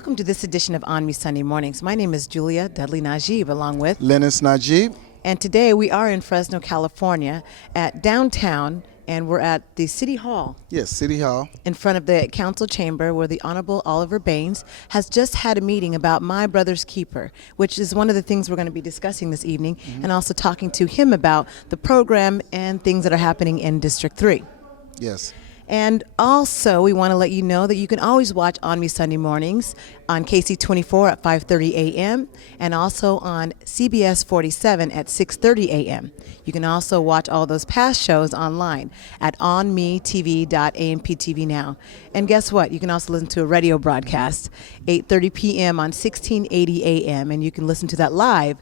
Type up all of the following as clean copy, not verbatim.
Welcome to this edition of ONME Sunday Mornings. My name is Julia Dudley Najib, along with Lennis Najib. And today we are in Fresno, California, at downtown, and we're at the City Hall. Yes, City Hall. In front of the council chamber, where the Honorable Olive Baines has just had a meeting about My Brother's Keeper, which is one of the things we're going to be discussing this evening, and also talking to him about the program and things that are happening in District 3. Yes. And also, we want to let you know that you can always watch ONME Sunday Mornings on KC24 at 5:30 a.m. and also on CBS 47 at 6:30 a.m. You can also watch all those past shows online at onmetv.amptv now. And guess what? You can also listen to a radio broadcast 8:30 p.m. on 1680 a.m. and you can listen to that live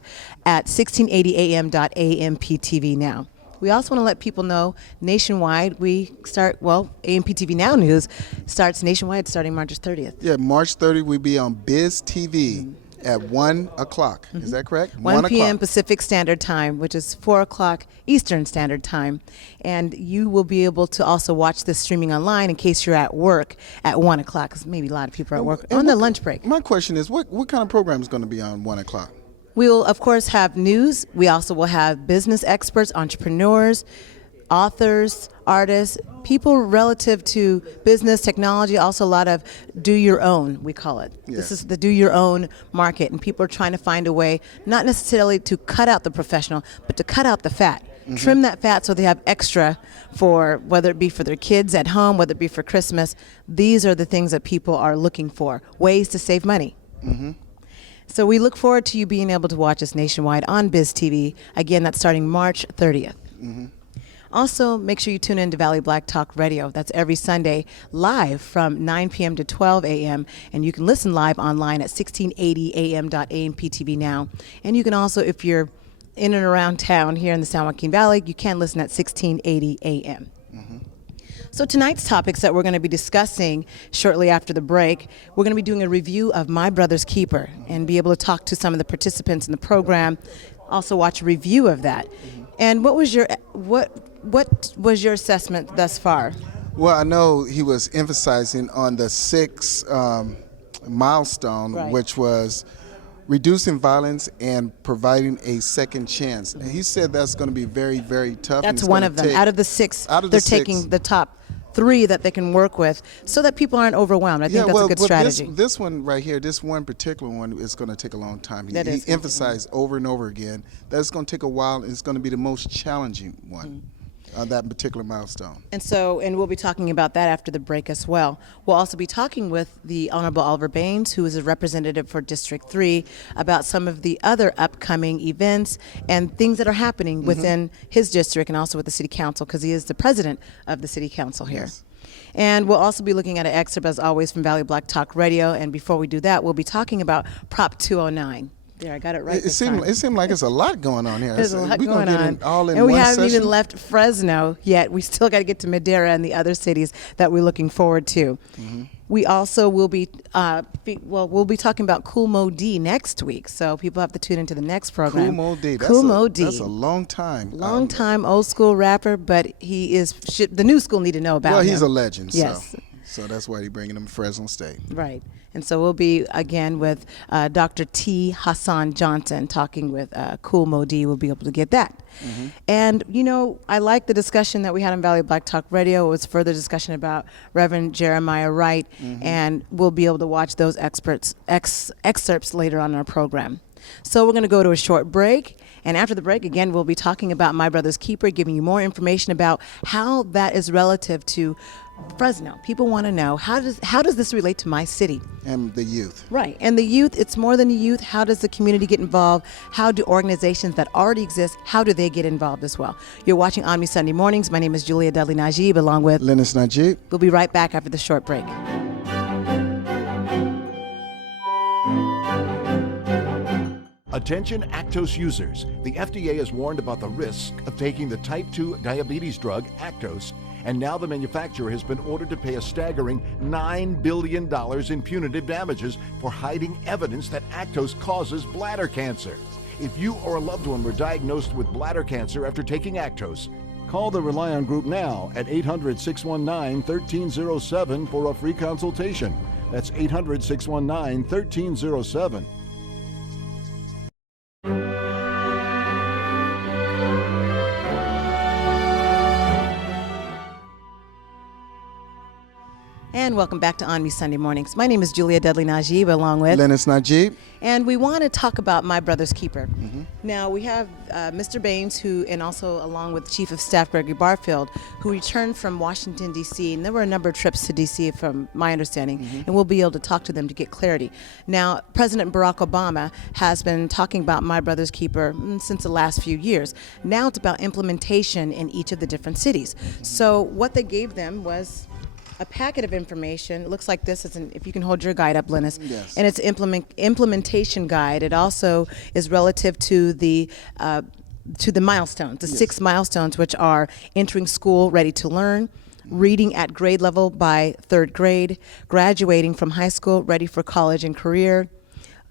at 1680am.amptv now. We also want to let people know nationwide we start, AMPTV Now News starts nationwide starting March 30th. Yeah, March 30th we'll be on Biz TV at 1 o'clock. Is that correct? 1 p.m. Pacific Standard Time, which is 4 o'clock Eastern Standard Time. And you will be able to also watch this streaming online in case you're at work at 1 o'clock, because maybe a lot of people are at work on their lunch break. My question is, what kind of program is going to be on 1 o'clock? We'll, of course, have news. We also will have business experts, entrepreneurs, authors, artists, people relative to business, technology, also a lot of do your own, we call it. Yes. This is the do your own market, and people are trying to find a way, not necessarily to cut out the professional, but to cut out the fat. Trim that fat so they have extra for, whether it be for their kids at home, whether it be for Christmas. These are the things that people are looking for, ways to save money. So we look forward to you being able to watch us nationwide on Biz TV. Again, that's starting March 30th. Also, make sure you tune in to Valley Black Talk Radio. That's every Sunday live from 9 p.m. to 12 a.m. And you can listen live online at 1680am.amptv now. And you can also, if you're in and around town here in the San Joaquin Valley, you can listen at 1680 a.m. So tonight's topics that we're going to be discussing shortly after the break, we're going to be doing a review of My Brother's Keeper and be able to talk to some of the participants in the program, also watch a review of that. And what was your assessment thus far? Well, I know he was emphasizing on the sixth milestone, which was reducing violence and providing a second chance. And he said that's going to be very, very tough. That's one of them. Out of the six, they're taking the top 3 that they can work with so that people aren't overwhelmed. I think that's a good strategy. This one right here, this one particular one is going to take a long time. He emphasized over and over again that it's going to take a while and it's going to be the most challenging one. That particular milestone. And we'll be talking about that after the break as well. We'll also be talking with the Honorable Olive Baines, who is a representative for District 3, about some of the other upcoming events and things that are happening within his district and also with the City Council, because he is the president of the City Council here. Yes. And we'll also be looking at an excerpt, as always, from Valley Black Talk Radio. And before we do that, we'll be talking about Prop 209. There, I got it right. It seemed like it's a lot going on here. There's a lot going on. And we haven't even left Fresno yet. We still got to get to Madera and the other cities that we're looking forward to. We also will be, we'll be talking about Kool Moe Dee next week. So people have to tune into the next program. Kool Moe Dee. Kool Moe Dee. That's a long time. Long time, old school rapper, but he is, the new school need to know about him. Well, he's a legend. Yes. So that's why they're bringing him to Fresno State. Right. And so we'll be, again, with Dr. T. Hassan Johnson talking with Kool Moe Dee. We'll be able to get that. And, I like the discussion that we had on Valley Black Talk Radio. It was further discussion about Reverend Jeremiah Wright, and we'll be able to watch those excerpts later on in our program. So we're going to go to a short break. And after the break, again, we'll be talking about My Brother's Keeper, giving you more information about how that is relative to Fresno. People want to know, how does this relate to my city? And the youth. Right. And the youth, it's more than the youth. How does the community get involved? How do organizations that already exist, how do they get involved as well? You're watching ONME Sunday Mornings. My name is Julia Dudley Najib, along with Lennis Najib. We'll be right back after the short break. Attention Actos users. The FDA has warned about the risk of taking the type 2 diabetes drug Actos, and now the manufacturer has been ordered to pay a staggering $9 billion in punitive damages for hiding evidence that Actos causes bladder cancer. If you or a loved one were diagnosed with bladder cancer after taking Actos, call the Rely On Group now at 800-619-1307 for a free consultation. That's 800-619-1307. And welcome back to ONME Sunday Mornings. My name is Julia Dudley Najib, along with Lennox Najib. And we want to talk about My Brother's Keeper. Now, we have Mr. Baines, who, and also along with Chief of Staff Gregory Barfield, who returned from Washington, D.C., and there were a number of trips to D.C. from my understanding, and we'll be able to talk to them to get clarity. Now, President Barack Obama has been talking about My Brother's Keeper since the last few years. Now it's about implementation in each of the different cities. So what they gave them was a packet of information. It looks like this is if you can hold your guide up, Linus. Yes. And it's implementation guide. It also is relative to the milestones, the 6 milestones, which are entering school ready to learn, reading at grade level by 3rd grade, graduating from high school ready for college and career,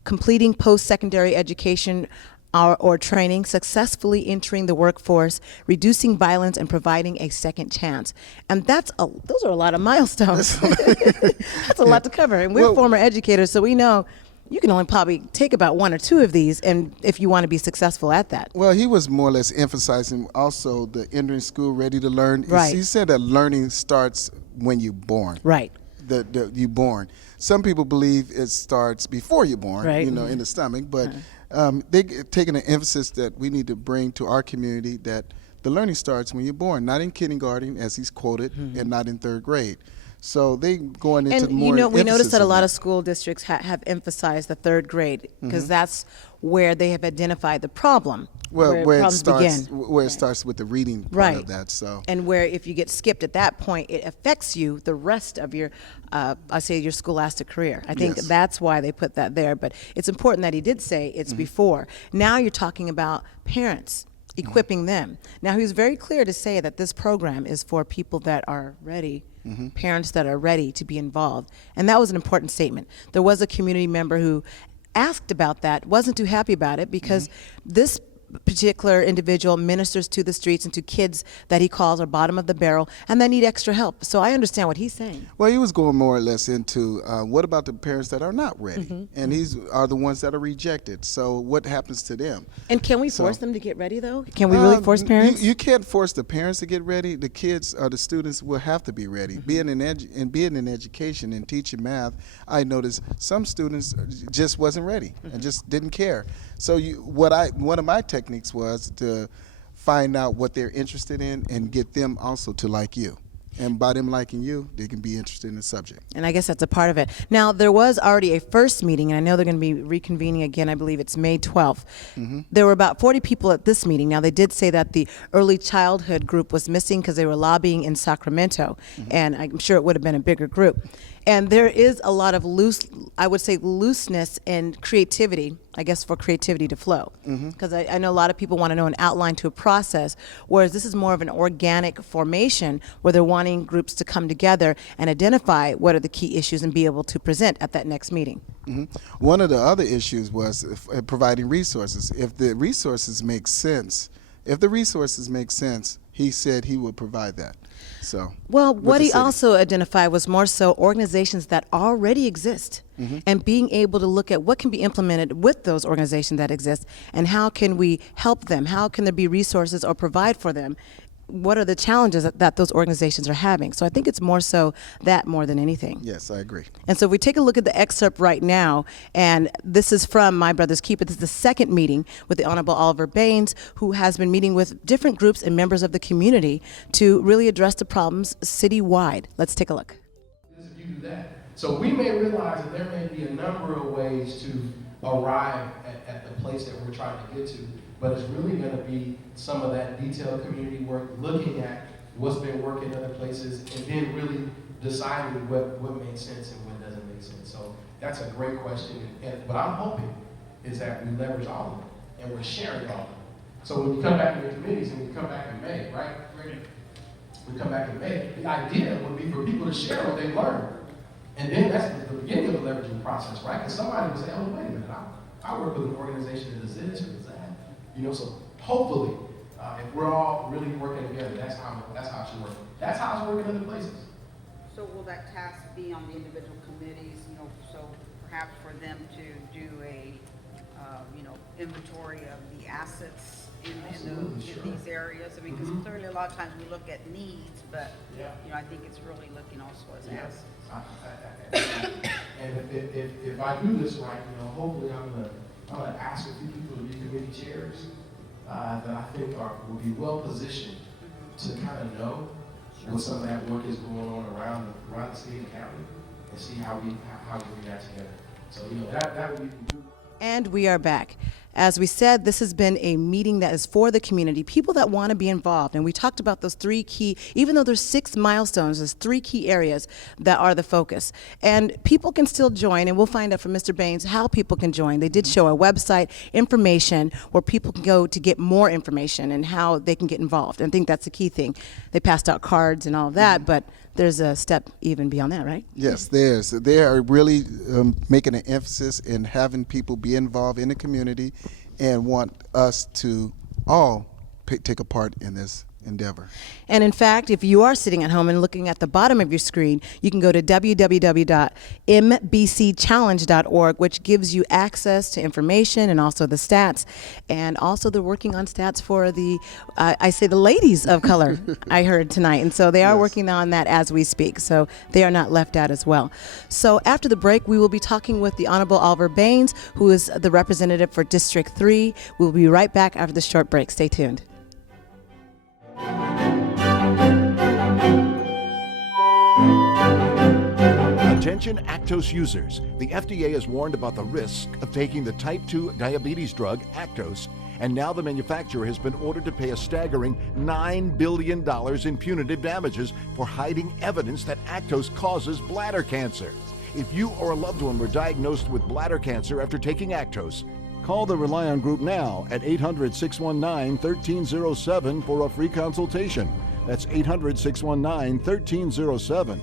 completing post-secondary education or training, successfully entering the workforce, reducing violence, and providing a second chance. And those are a lot of milestones. That's a lot to cover. And we're former educators, so we know you can only probably take about 1 or 2 of these, and if you want to be successful at that. Well, he was more or less emphasizing also the entering school ready to learn. Right. He said that learning starts when you're born. Right. You're born. Some people believe it starts before you're born, Right. in the stomach, but they've taken an emphasis that we need to bring to our community that the learning starts when you're born, not in kindergarten, as he's quoted, and not in 3rd grade. So they going into more. And we noticed that a lot of of school districts have emphasized the 3rd grade because that's where they have identified the problem. where it starts begin. where it starts with the reading part Right. of that. So And where if you get skipped at that point, it affects you the rest of your, your scholastic career. I think Yes. that's why they put that there. But it's important that he did say it's before. Now you're talking about parents, equipping them. Now he was very clear to say that this program is for people that are ready, parents that are ready to be involved. And that was an important statement. There was a community member who asked about that, wasn't too happy about it because this particular individual ministers to the streets and to kids that he calls are bottom of the barrel and that need extra help. So I understand what he's saying. Well, he was going more or less into what about the parents that are not ready, and these are the ones that are rejected. So what happens to them? And can we force them to get ready though? Can we really force parents? You can't force the parents to get ready. The kids or the students will have to be ready. Being in education and teaching math, I noticed some students just wasn't ready and just didn't care. So one of my techniques was to find out what they're interested in and get them also to like you. And by them liking you, they can be interested in the subject. And I guess that's a part of it. Now, there was already a first meeting, and I know they're going to be reconvening again. I believe it's May 12th. There were about 40 people at this meeting. Now, they did say that the early childhood group was missing because they were lobbying in Sacramento, and I'm sure it would have been a bigger group. And there is a lot of looseness and creativity, I guess, for creativity to flow. Because I know a lot of people want to know an outline to a process, whereas this is more of an organic formation where they're wanting groups to come together and identify what are the key issues and be able to present at that next meeting. One of the other issues was providing resources. If the resources make sense, he said he would provide that. So well, what he city. also identified was more so organizations that already exist and being able to look at what can be implemented with those organizations that exist and how can we help them, how can there be resources or provide for them, what are the challenges that those organizations are having. So I think it's more so that more than anything. Yes, I agree. And so if we take a look at the excerpt right now, and this is from My Brother's Keeper. This is the second meeting with the Honorable Olive Baines, who has been meeting with different groups and members of the community to really address the problems citywide. Let's take a look. If you do that. So we may realize that there may be a number of ways to arrive at the place that we're trying to get to, but it's really going to be some of that detailed community work, looking at what's been working other places, and then really deciding what makes sense and what doesn't make sense. So that's a great question. And what I'm hoping is that we leverage all of it, and we're sharing all of it. So when you come back to your committees, and we come back in May, right? We come back in May, the idea would be for people to share what they've learned. And then that's the beginning of the leveraging process, right? Because somebody would say, oh, wait a minute, I work with an organization that does this or does that. So hopefully, if we're all really working together, that's how it should work. That's how it's working in other places. So will that task be on the individual committees, so perhaps for them to do a, inventory of the assets in these areas? I mean, because clearly a lot of times we look at needs, but, I think it's really looking also as assets. And if I do this right, hopefully I'm gonna ask a few people to be committee chairs that I think will be well positioned to kind of know what some of that work is going on around the state and county, and see how we bring that together. So that would be good. And we are back. As we said, this has been a meeting that is for the community, people that want to be involved. And we talked about those 3 key, even though there's 6 milestones, there's 3 key areas that are the focus. And people can still join, and we'll find out from Mr. Baines how people can join. They did show a website, information, where people can go to get more information and how they can get involved. And I think that's the key thing. They passed out cards and all of that, but there's a step even beyond that, right? Yes, there's. They are really making an emphasis in having people be involved in the community and want us to all take a part in this endeavor. And in fact, if you are sitting at home and looking at the bottom of your screen, you can go to www.mbcchallenge.org, which gives you access to information and also the stats. And also they're working on stats for the, the ladies of color, I heard tonight. And so they are working on that as we speak. So they are not left out as well. So after the break, we will be talking with the Honorable Olive Baines, who is the representative for District 3. We'll be right back after this short break. Stay tuned. Attention Actos users. The FDA has warned about the risk of taking the type 2 diabetes drug Actos, and now the manufacturer has been ordered to pay a staggering $9 billion in punitive damages for hiding evidence that Actos causes bladder cancer. If you or a loved one were diagnosed with bladder cancer after taking Actos, call the Rely On Group now at 800-619-1307 for a free consultation. That's 800-619-1307.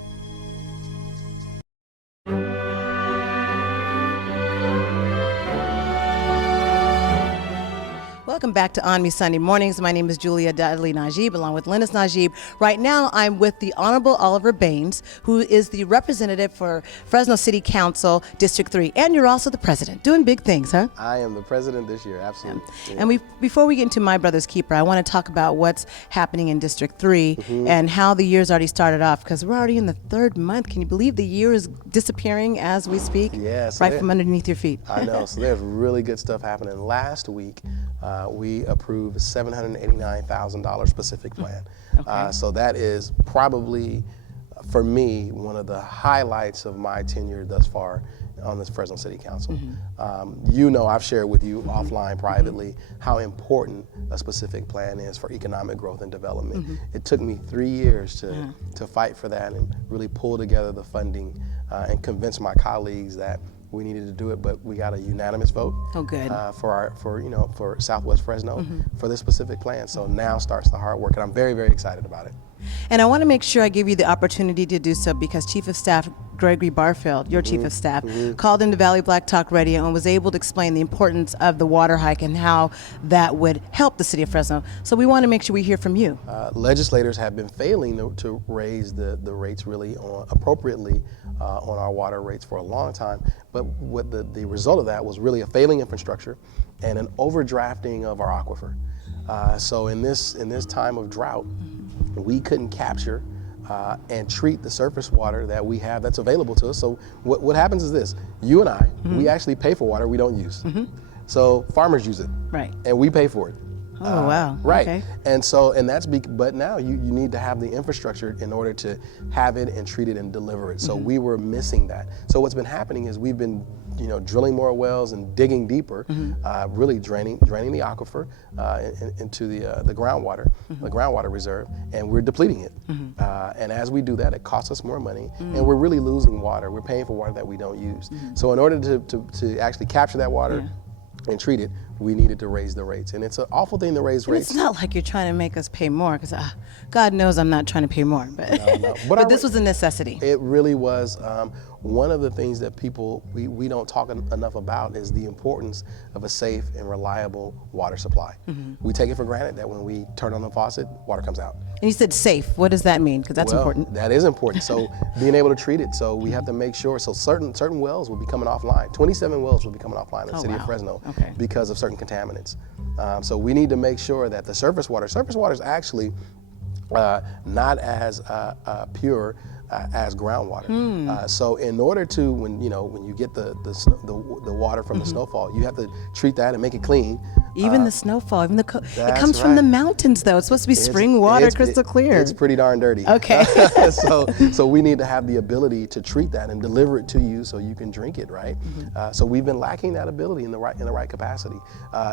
Welcome back to ONME Sunday Mornings. My name is Julia Dudley Najib, along with Linus Najib. Right now, I'm with the Honorable Olive Baines, who is the representative for Fresno City Council, District 3. And you're also the president. Doing big things, huh? I am the president this year, absolutely. Yeah. And before we get into My Brother's Keeper, I want to talk about what's happening in District 3 and how the year's already started off, because we're already in the 3rd month. Can you believe the year is disappearing as we speak? Yes. Right from underneath your feet. I know. So there's really good stuff happening. Last week, we approved a $789,000 specific plan. Okay. So that is probably, for me, one of the highlights of my tenure thus far on this Fresno City Council. I've shared with you offline privately how important a specific plan is for economic growth and development. It took me 3 years to fight for that and really pull together the funding and convince my colleagues that we needed to do it, but we got a unanimous vote. Oh, good. For Southwest Fresno for this specific plan. So now starts the hard work, and I'm very, very excited about it. And I want to make sure I give you the opportunity to do so, because Chief of Staff Gregory Barfield, your Chief of Staff, called into Valley Black Talk Radio and was able to explain the importance of the water hike and how that would help the city of Fresno. So we want to make sure we hear from you. Legislators have been failing to raise the rates really appropriately on our water rates for a long time. But what the result of that was really a failing infrastructure and an overdrafting of our aquifer. So in this time of drought, we couldn't capture and treat the surface water that we have that's available to us. So what happens is this: you and I, we actually pay for water we don't use. So farmers use it, right? And we pay for it. Oh, wow. Right. Okay. But now you need to have the infrastructure in order to have it and treat it and deliver it. So we were missing that. So what's been happening is we've been drilling more wells and digging deeper, really draining the aquifer into the groundwater, the groundwater reserve, and we're depleting it. And as we do that, it costs us more money, and we're really losing water. We're paying for water that we don't use. So in order to actually capture that water and treat it, we needed to raise the rates. And it's an awful thing to raise rates. It's not like you're trying to make us pay more, because God knows I'm not trying to pay more. But, No. but this was a necessity. It really was. one of the things that we don't talk enough about is the importance of a safe and reliable water supply. We take it for granted that when we turn on the faucet, water comes out. And you said safe. What does that mean? Because that's important. That is important. So being able to treat it. So we have to make sure. So certain wells will be coming offline. 27 wells will be coming offline in the city of Fresno because of certain contaminants. So we need to make sure that the surface water is actually not as pure as groundwater. So in order to, when you get the water from the snowfall, you have to treat that and make it clean. Even the snowfall, even it comes from the mountains, though. It's supposed to be spring water, crystal clear. It's pretty darn dirty. Okay. So we need to have the ability to treat that and deliver it to you so you can drink it, right? So we've been lacking that ability in the right capacity.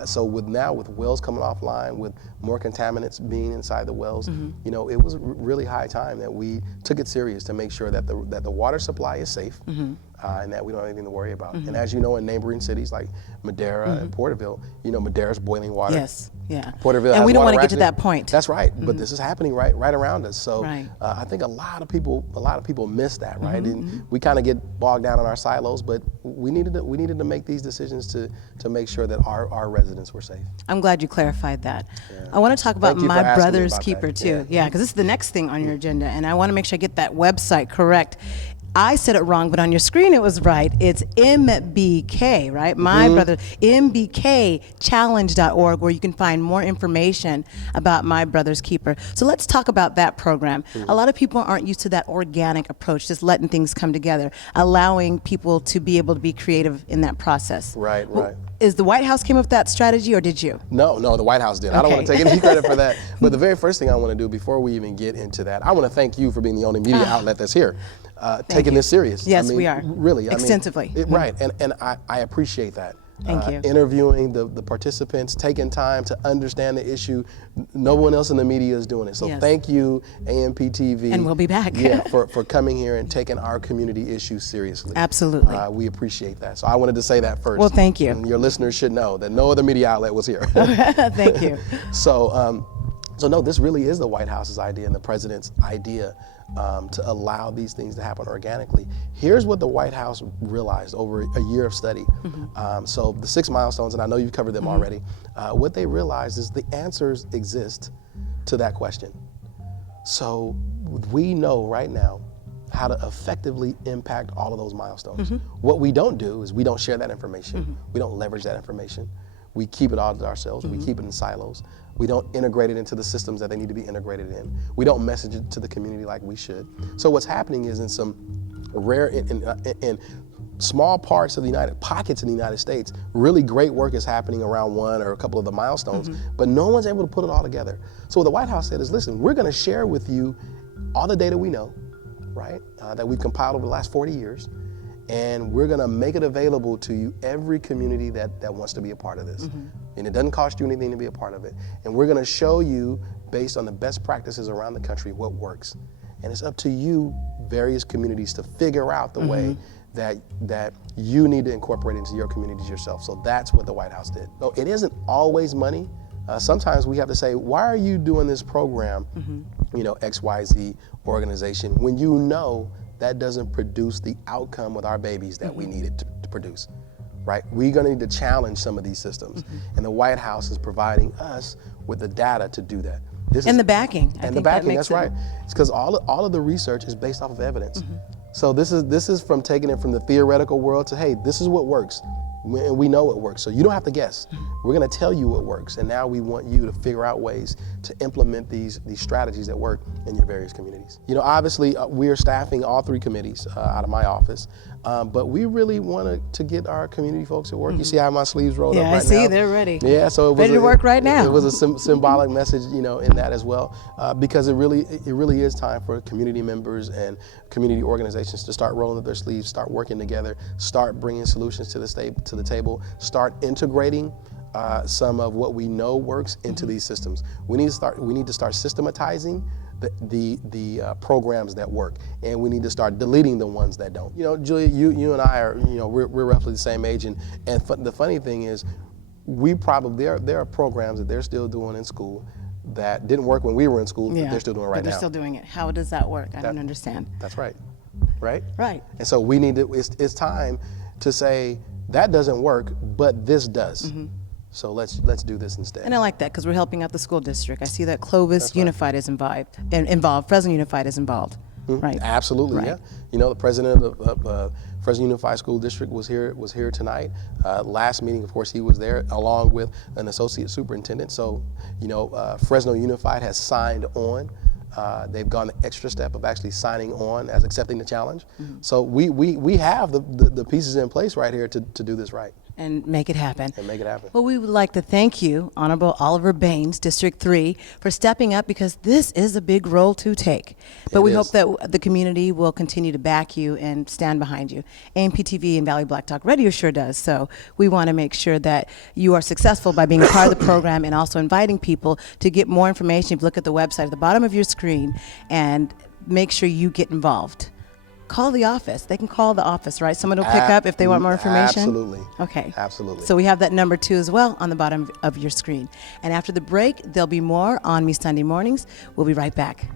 So with wells coming offline, with more contaminants being inside the wells, it was really high time that we took it serious to make sure that the water supply is safe. And that we don't have anything to worry about. And as you know, in neighboring cities like Madera and Porterville, Madera's boiling water. Yes, yeah. Porterville and has we don't water want to get to rationing. that point. That's right, but this is happening right around us. So I think a lot of people miss that, right? And we kind of get bogged down in our silos, but we needed to make these decisions to make sure that our residents were safe. I'm glad you clarified that. I want to talk about Thank you for My asking me Brother's about Keeper that. too. Yeah, because this is the next thing on your agenda, and I want to make sure I get that website correct. I said it wrong, but on your screen it was right. It's MBK, right? My Brother, mbkchallenge.org, where you can find more information about My Brother's Keeper. So let's talk about that program. A lot of people aren't used to that organic approach, just letting things come together, allowing people to be able to be creative in that process. Right. Is the White House came up with that strategy, or did you? No, the White House did. I don't want to take any credit for that. But the very first thing I want to do before we even get into that, I want to thank you for being the only media outlet that's here, taking this serious. Yes, we are. Really. Extensively. Right, and I appreciate that. Thank you. Interviewing the participants, taking time to understand the issue. No one else in the media is doing it. So thank you, AMP-TV. And we'll be back. for coming here and taking our community issues seriously. Absolutely. We appreciate that. So I wanted to say that first. Well, thank you. And your listeners should know that no other media outlet was here. Thank you. So no, this really is the White House's idea and the president's idea to allow these things to happen organically. Here's what the White House realized over a year of study. So the 6 milestones, and I know you've covered them already, what they realized is the answers exist to that question. So we know right now how to effectively impact all of those milestones. What we don't do is we don't share that information. We don't leverage that information. We keep it all to ourselves. We keep it in silos. We don't integrate it into the systems that they need to be integrated in. We don't message it to the community like we should. So what's happening is in some rare, in small parts of pockets in the United States, really great work is happening around one or a couple of the milestones, but no one's able to put it all together. So what the White House said is, listen, we're gonna share with you all the data we know, right, that we've compiled over the last 40 years, and we're gonna make it available to you, every community that wants to be a part of this. And it doesn't cost you anything to be a part of it. And we're gonna show you, based on the best practices around the country, what works. And it's up to you, various communities, to figure out the way that you need to incorporate into your communities yourself. So that's what the White House did. So it isn't always money. Sometimes we have to say, why are you doing this program, XYZ organization, when you know that doesn't produce the outcome with our babies that we needed to produce, right? We're gonna need to challenge some of these systems. And the White House is providing us with the data to do that. And the backing. And the backing, that's right. It's because all of the research is based off of evidence. So this is from taking it from the theoretical world to, hey, this is what works. And we know it works, so you don't have to guess. We're gonna tell you what works, and now we want you to figure out ways to implement these strategies that work in your various communities. Obviously, we are staffing all 3 committees out of my office, but we really wanted to get our community folks to work. You see how my sleeves rolled up right now? Yeah, I see, they're ready. Yeah, so it was ready to work right now. It was a symbolic message, in that as well, because it really is time for community members and community organizations to start rolling up their sleeves, start working together, start bringing solutions to the table, start integrating some of what we know works into these systems. We need to start systematizing the programs that work, and we need to start deleting the ones that don't. Julia, you and I are, we're roughly the same age, and the funny thing is, there are programs that they're still doing in school that didn't work when we were in school, that they're still doing right now. They're still doing it. How does that work? I don't understand. That's right. right? Right. And so we need to, it's time to say, that doesn't work, but this does. So let's do this instead. And I like that because we're helping out the school district. I see that Clovis Unified is involved, Fresno Unified is involved. Right. Absolutely, Right. yeah. You know, the president of Fresno Unified School District was here tonight. Last meeting, of course, he was there along with an associate superintendent. So, you know, Fresno Unified has signed on. They've gone the extra step of actually signing on as accepting the challenge. So we have the pieces in place right here to do this right. And make it happen. And make it happen. Well, we would like to thank you, Honorable Olive Baines, District 3, for stepping up because this is a big role to take. But we hope that the community will continue to back you and stand behind you. AMPTV and Valley Black Talk Radio sure does. So we want to make sure that you are successful by being a part of the program and also inviting people to get more information. If you look at the website at the bottom of your screen and make sure you get involved. Call the office. They can call the office, right? Someone will pick up if they want more information? Absolutely. Okay. Absolutely. So we have that number 2 as well on the bottom of your screen. And after the break, there'll be more on Me Sunday Mornings. We'll be right back.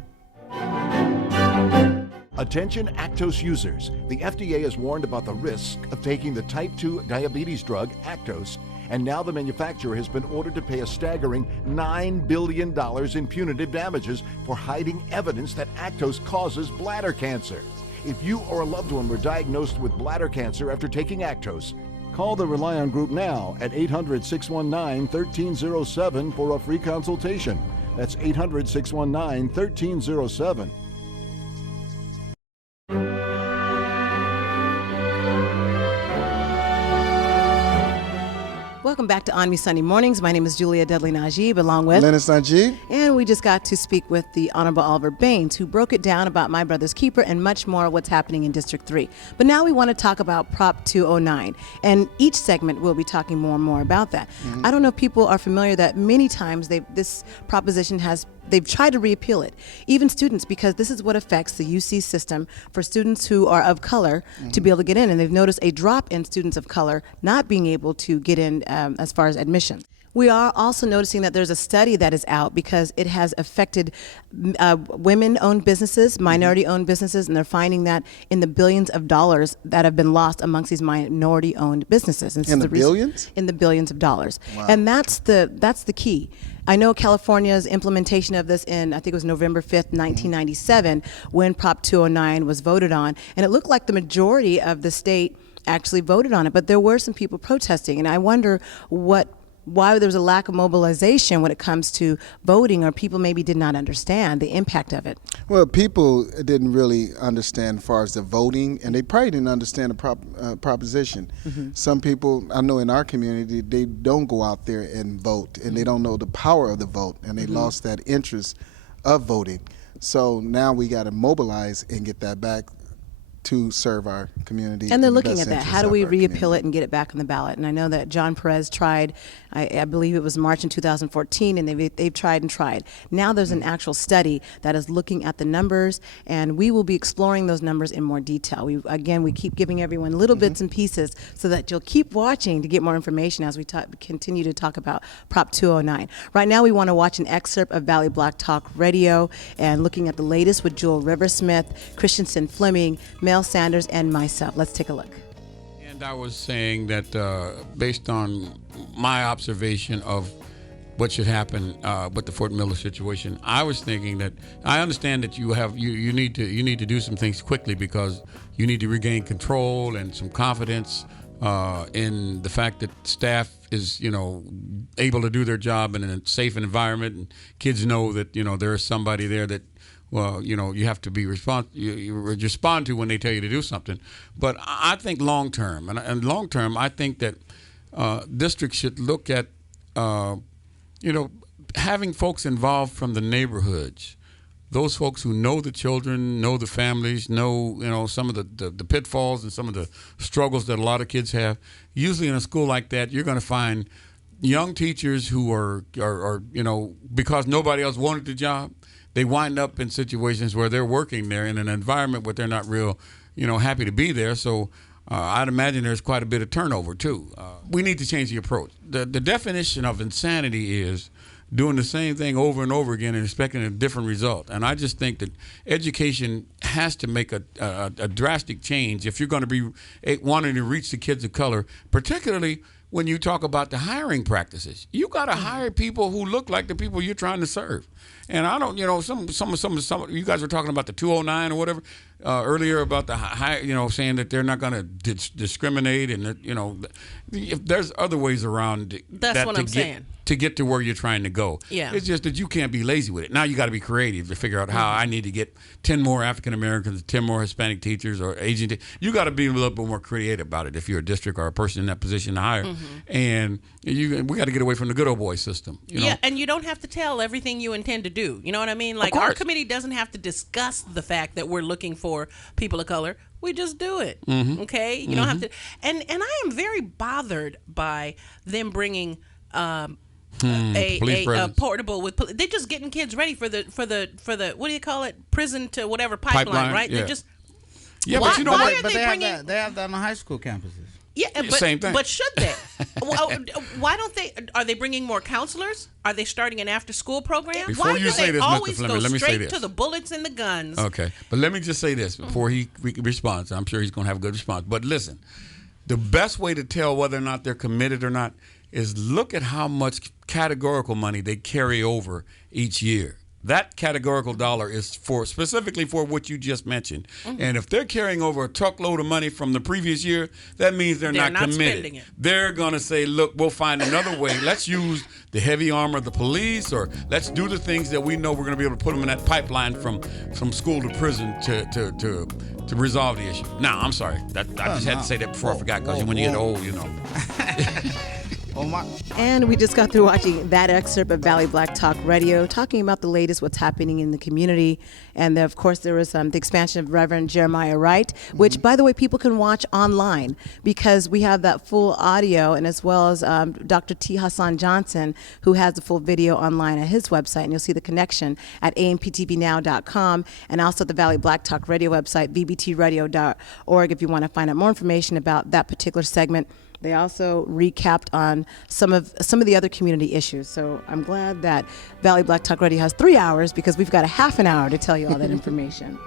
Attention Actos users. The FDA has warned about the risk of taking the type 2 diabetes drug Actos, and now the manufacturer has been ordered to pay a staggering $9 billion in punitive damages for hiding evidence that Actos causes bladder cancer. If you or a loved one were diagnosed with bladder cancer after taking Actos, call the Rely On Group now at 800-619-1307 for a free consultation. That's 800-619-1307. Welcome back to On Me Sunday Mornings. My name is Julia Dudley Najib, along with Lennox Najee. And we just got to speak with the Honorable Olive Baines, who broke it down about My Brother's Keeper and much more what's happening in District 3. But now we want to talk about Prop 209. And each segment we'll be talking more and more about that. I don't know if people are familiar that many times this proposition they've tried to repeal it, even students, because this is what affects the UC system for students who are of color to be able to get in. And they've noticed a drop in students of color not being able to get in as far as admission. We are also noticing that there's a study that is out because it has affected women-owned businesses, minority-owned businesses, and they're finding that in the billions of dollars that have been lost amongst these minority-owned businesses. And In the billions? In the billions of dollars. Wow. And that's the key. I know California's implementation of this in, I think it was November 5th, 1997, when Prop 209 was voted on. And it looked like the majority of the state actually voted on it, but there were some people protesting. And I wonder why there was a lack of mobilization when it comes to voting, or people maybe did not understand the impact of it. Well, people didn't really understand as far as the voting, and they probably didn't understand the proposition. Some people, I know in our community, they don't go out there and vote, and they don't know the power of the vote, and they lost that interest of voting. So now we got to mobilize and get that back to serve our community. And they're in the looking best at that. interest How do of we our reappeal community. it and get it back on the ballot? And I know that John Perez tried, I believe it was March in 2014, and they've tried and tried. Now there's an actual study that is looking at the numbers, and we will be exploring those numbers in more detail. We keep giving everyone little bits and pieces so that you'll keep watching to get more information as we continue to talk about Prop 209. Right now we want to watch an excerpt of Valley Black Talk Radio and looking at the latest with Jewel Riversmith, Christensen Fleming, Mel Sanders, and myself. Let's take a look. And I was saying that based on my observation of what should happen with the Fort Miller situation, I was thinking that I understand that you need to do some things quickly because you need to regain control and some confidence in the fact that staff is able to do their job in a safe environment, and kids know that there is somebody there that you have to be you respond to when they tell you to do something. But I think long term, and long term, I think that districts should look at, having folks involved from the neighborhoods, those folks who know the children, know the families, know some of the pitfalls and some of the struggles that a lot of kids have. Usually in a school like that, you're going to find young teachers who are because nobody else wanted the job, they wind up in situations where they're working there in an environment where they're not real, happy to be there. So I'd imagine there's quite a bit of turnover too. We need to change the approach. The definition of insanity is doing the same thing over and over again and expecting a different result. And I just think that education has to make a drastic change if you're going to be wanting to reach the kids of color, particularly when you talk about the hiring practices. You got to hire people who look like the people you're trying to serve. And I don't, some you guys were talking about the 209 or whatever earlier about the high, saying that they're not going to discriminate, and that, if there's other ways around to get to where you're trying to go. Yeah. It's just that you can't be lazy with it. Now you got to be creative to figure out how I need to get 10 more African Americans, 10 more Hispanic teachers or Asian. You got to be a little bit more creative about it if you're a district or a person in that position to hire. And we got to get away from the good old boy system. Yeah, and you don't have to tell everything you intend to do. You know what I mean? Like, our committee doesn't have to discuss the fact that we're looking for people of color. We just do it. Okay? You don't have to. And I am very bothered by them bringing a portable with they're just getting kids ready for the what do you call it, prison to whatever pipeline, right? Yeah. They're just but they have that on high school campuses. Yeah, but same thing. But should they? Why don't they? Are they bringing more counselors? Are they starting an after-school program? Before Why you do say they this, Mr. always Fleming, go let me say straight this. to the bullets and the guns? Okay, but let me just say this before he responds. I'm sure he's going to have a good response. But listen, the best way to tell whether or not they're committed or not is look at how much categorical money they carry over each year. That categorical dollar is specifically for what you just mentioned. And if they're carrying over a truckload of money from the previous year, that means they're not committed. Spending it. They're going to say, look, we'll find another way. Let's use the heavy arm of the police, or let's do the things that we know we're going to be able to put them in that pipeline from school to prison to resolve the issue. Now, I'm sorry. I just had to say that before I forgot, because when you get old, And we just got through watching that excerpt of Valley Black Talk Radio, talking about the latest, what's happening in the community. And of course, there was the expansion of Reverend Jeremiah Wright, which, by the way, people can watch online, because we have that full audio, and as well as Dr. T. Hassan Johnson, who has the full video online at his website. And you'll see the connection at amptvnow.com, and also the Valley Black Talk Radio website, vbtradio.org, if you want to find out more information about that particular segment. They also recapped on some of the other community issues. So I'm glad that Valley Black Talk Radio has 3 hours, because we've got a half an hour to tell you all that information.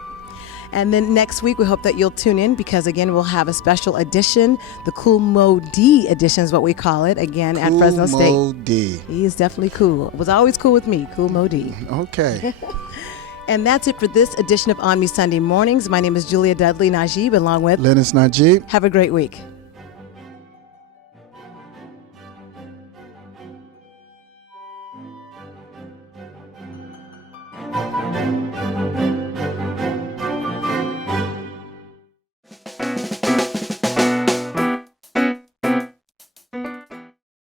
And then next week, we hope that you'll tune in, because, again, we'll have a special edition. The Kool Moe Dee edition is what we call it, again, at Fresno State. Kool Moe Dee. He is definitely cool. Was always cool with me, Kool Moe Dee. Okay. And that's it for this edition of ONME Sunday Mornings. My name is Julia Dudley Najib, along with Lennox Najib. Have a great week.